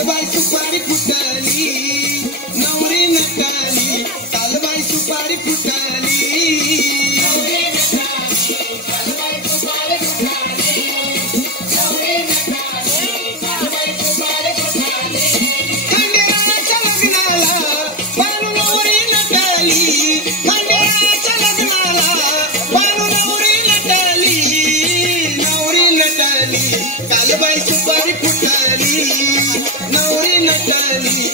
कालबाई सुपारी फुटली नवरी नटली कालबाई सुपारी फुटली खंडेराच्या लग्नाला बानू नवरी नटली खंडेराच्या लग्नाला बानू नवरी नटली कालबाई सुपारी फुटली नवरी नटली